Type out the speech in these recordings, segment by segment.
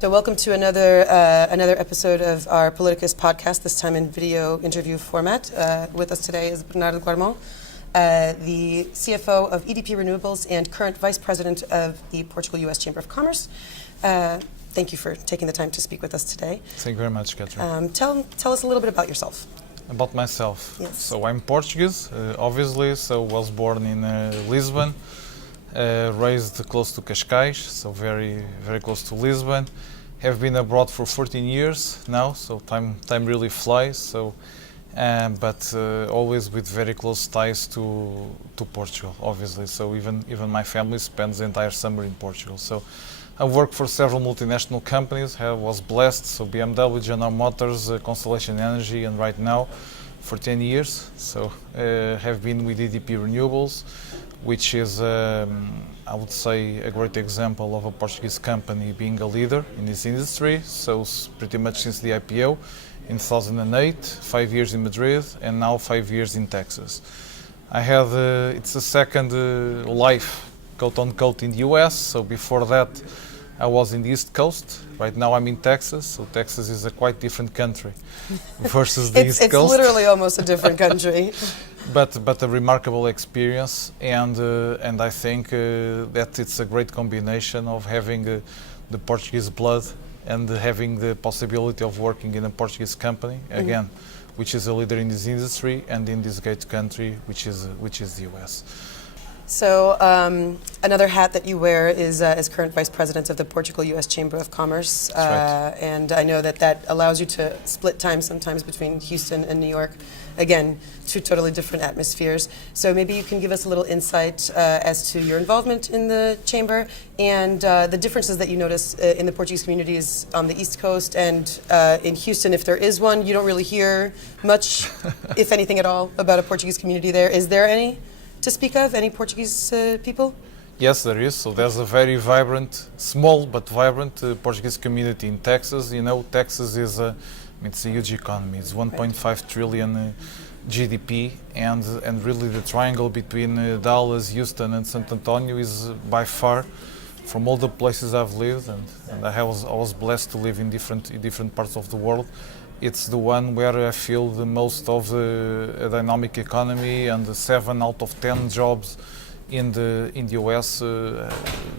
So welcome to another episode of our Politicus podcast, this time in video interview format. With us today is Bernardo Goarmon, the CFO of EDP Renewables and current Vice President of the Portugal-US Chamber of Commerce. Thank you for taking the time to speak with us today. Thank you very much, Catherine. Tell us a little bit about yourself. About myself. Yes. So I'm Portuguese, obviously, so was born in Lisbon, raised close to Cascais, so very, very close to Lisbon. Have been abroad for 14 years now, so time really flies. So, but always with very close ties to Portugal, obviously. So even my family spends the entire summer in Portugal. So I worked for several multinational companies. Was blessed. So BMW, General Motors, Constellation Energy, and right now for 10 years. So have been with EDP Renewables, which is, I would say, a great example of a Portuguese company being a leader in this industry. So pretty much since the IPO in 2008, 5 years in Madrid, and now 5 years in Texas. I had, it's a second life, quote unquote, in the US. So before that, I was in the East Coast. Right now I'm in Texas, so Texas is a quite different country versus the East Coast. It's literally almost a different country. But a remarkable experience, and I think that it's a great combination of having the Portuguese blood and having the possibility of working in a Portuguese company, again, which is a leader in this industry, and in this great country, which is the US. So another hat that you wear is as current Vice President of the Portugal-US Chamber of Commerce. That's right. And I know that allows you to split time sometimes between Houston and New York. Again, two totally different atmospheres. So maybe you can give us a little insight as to your involvement in the Chamber and the differences that you notice in the Portuguese communities on the East Coast and in Houston. If there is one, you don't really hear much, if anything at all, about a Portuguese community there. Is there any to speak of, any Portuguese people? Yes, there is. So there's a very vibrant, small but vibrant Portuguese community in Texas. You know, Texas is it's a huge economy. It's 1.5 trillion GDP, and really the triangle between Dallas, Houston, and San Antonio is by far, from all the places I've lived, and I was blessed to live in different parts of the world. It's the one where I feel the most of a dynamic economy, and 7 out of 10 jobs in the US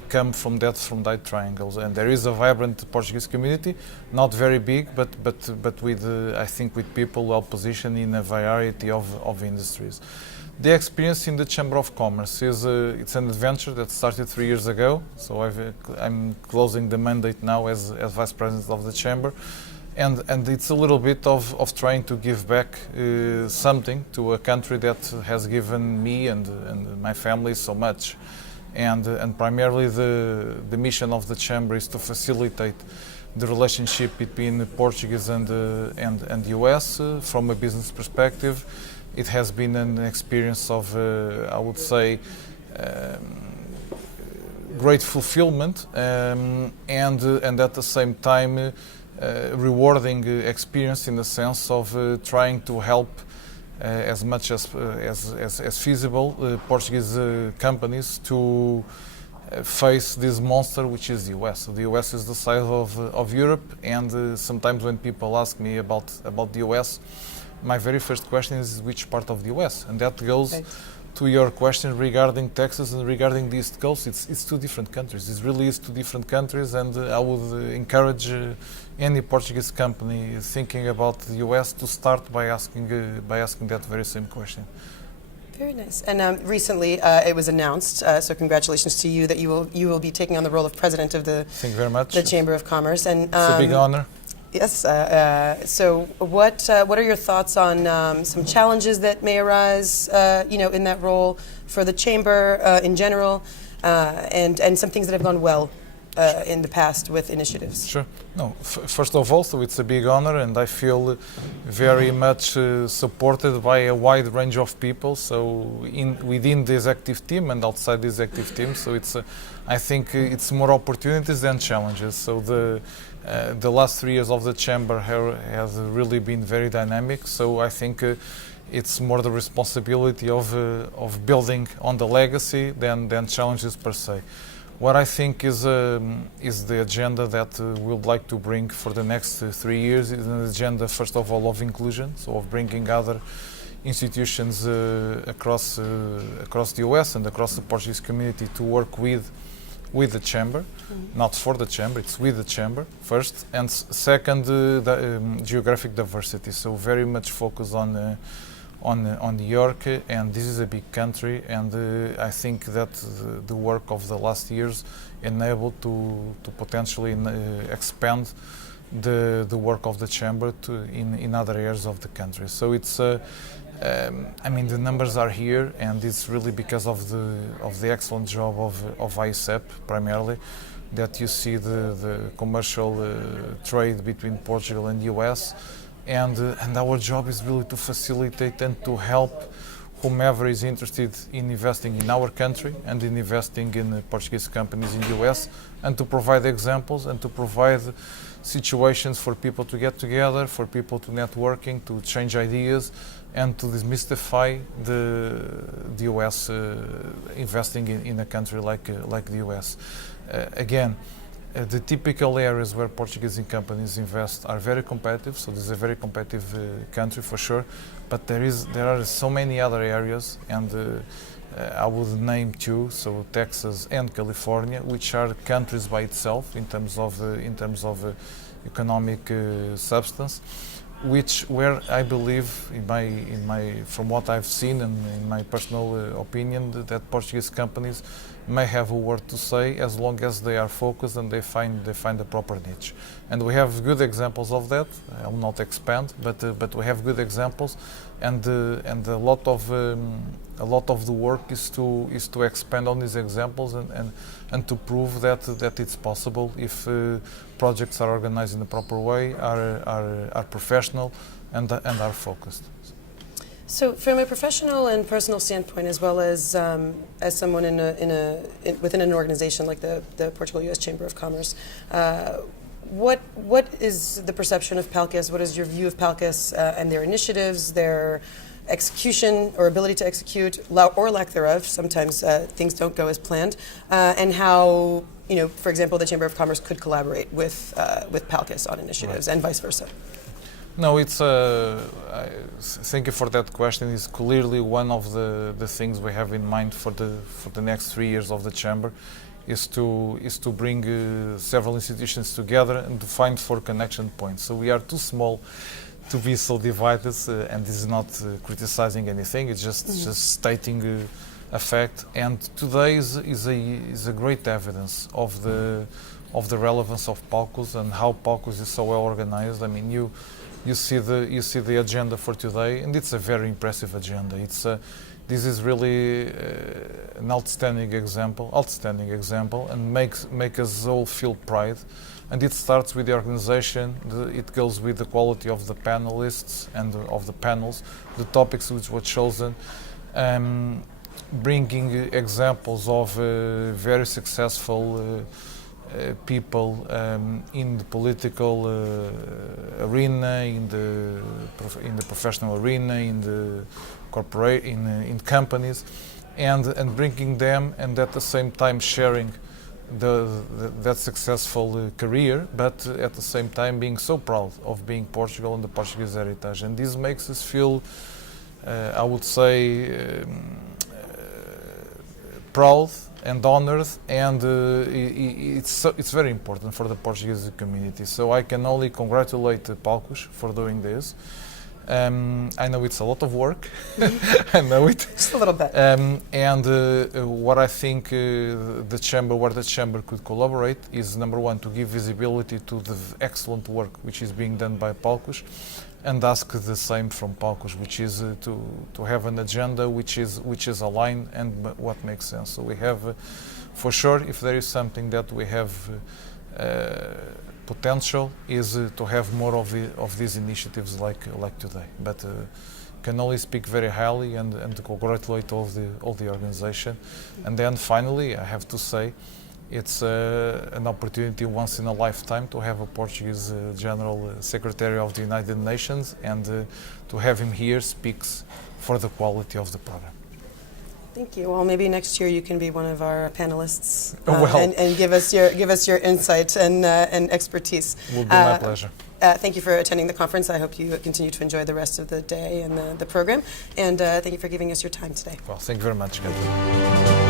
come from that triangles. And there is a vibrant Portuguese community, not very big, but with I think with people well positioned in a variety of industries. The experience in the Chamber of Commerce is it's an adventure that started 3 years ago. So I'm closing the mandate now as Vice President of the Chamber. And it's a little bit of trying to give back something to a country that has given me and my family so much. And primarily the mission of the Chamber is to facilitate the relationship between the Portuguese and the US from a business perspective. It has been an experience of, I would say, great fulfillment and at the same time rewarding experience in the sense of trying to help as much as feasible Portuguese companies to face this monster which is the US. So the US is the size of Europe, and sometimes when people ask me about the US, my very first question is which part of the US, and that goes right to your question regarding Texas and regarding the East Coast. It's two different countries. It really is two different countries, and I would encourage any Portuguese company thinking about the US to start by asking that very same question. Very nice. And recently it was announced, so congratulations to you, that you will be taking on the role of President of the Thank you very much. The Chamber of Commerce. And it's a big honor. Yes. So, what are your thoughts on some challenges that may arise, in that role for the chamber in general, and some things that have gone well in the past with initiatives? Sure. No. First of all, so it's a big honor, and I feel very much supported by a wide range of people. So, within the executive team and outside the executive team. So I think it's more opportunities than challenges. So the last 3 years of the chamber has really been very dynamic. So I think it's more the responsibility of building on the legacy than challenges per se. what I think is the agenda that we would like to bring for the next 3 years is an agenda, first of all, of inclusion, so of bringing other institutions across the US and across the Portuguese community to work with the Chamber, not for the Chamber, it's with the Chamber first, and second, geographic diversity, so very much focus on New York, and this is a big country, and I think that the work of the last years enabled to potentially expand the work of the Chamber in other areas of the country. So it's I mean, the numbers are here, and it's really because of the excellent job of ICEP primarily that you see the commercial trade between Portugal and US, and our job is really to facilitate and to help whomever is interested in investing in our country and in investing in Portuguese companies in the US, and to provide examples and to provide situations for people to get together, for people to networking, to change ideas, and to demystify the US investing in a country like the US. Again, the typical areas where Portuguese companies invest are very competitive, so this is a very competitive country for sure, but there are so many other areas, and I would name two, so Texas and California, which are countries by itself in terms of economic substance, where I believe, from what I've seen and in my personal opinion, that Portuguese companies may have a word to say as long as they are focused and they find the proper niche. And we have good examples of that. I will not expand, but we have good examples, and a lot of the work is to expand on these examples and to prove that it's possible if projects are organized in the proper way, are professional, and are focused. So, from a professional and personal standpoint, as well as someone within an organization like the Portugal-US Chamber of Commerce, what is the perception of PALCUS? What is your view of PALCUS and their initiatives, their execution or ability to execute, or lack thereof? Sometimes things don't go as planned, and how, for example, the Chamber of Commerce could collaborate with PALCUS on initiatives, right, and vice versa. No, it's thank you for that question. It's clearly one of the things we have in mind for the next 3 years of the Chamber, is to bring several institutions together and to find 4 connection points. So we are too small to be so divided, and this is not criticizing anything. It's just stating a fact. And today is a great evidence of the relevance of PALCUS and how PALCUS is so well organized. I mean, you see the agenda for today, and it's a very impressive agenda. This is really an outstanding example, and make us all feel pride. And it starts with the organization. It goes with the quality of the panelists and of the panels, the topics which were chosen, bringing examples of very successful people in the political arena, in the professional arena, in the in companies, and bringing them, and at the same time sharing that successful career, but at the same time being so proud of being Portugal and the Portuguese heritage. And this makes us feel, I would say, proud and honored, and it's very important for the Portuguese community. So I can only congratulate PALCUS for doing this. I know it's a lot of work. I know it. Just a little bit. And what I think where the chamber could collaborate is, number one, to give visibility to the excellent work which is being done by PALCUS, and ask the same from PALCUS, which is to have an agenda which is aligned and what makes sense. So we have, for sure, if there is something that we have potential, is to have more of these initiatives like today. But can only speak very highly and to congratulate all the organization. And then finally, I have to say, it's an opportunity once in a lifetime to have a Portuguese General Secretary of the United Nations, and to have him here speaks for the quality of the program. Thank you. Well, maybe next year you can be one of our panelists Well. and give us your insight and expertise. Will be my pleasure. Thank you for attending the conference. I hope you continue to enjoy the rest of the day and the program. And thank you for giving us your time today. Well, thank you very much, Catherine.